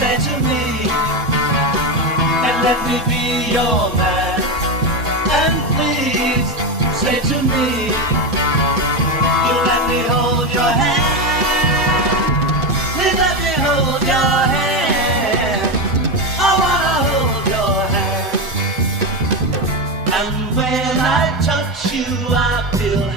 say to me, and let me be your man. And please say to me, you let me hold your hand. Please let me hold your hand. I wanna hold your hand. And when I touch you, I feel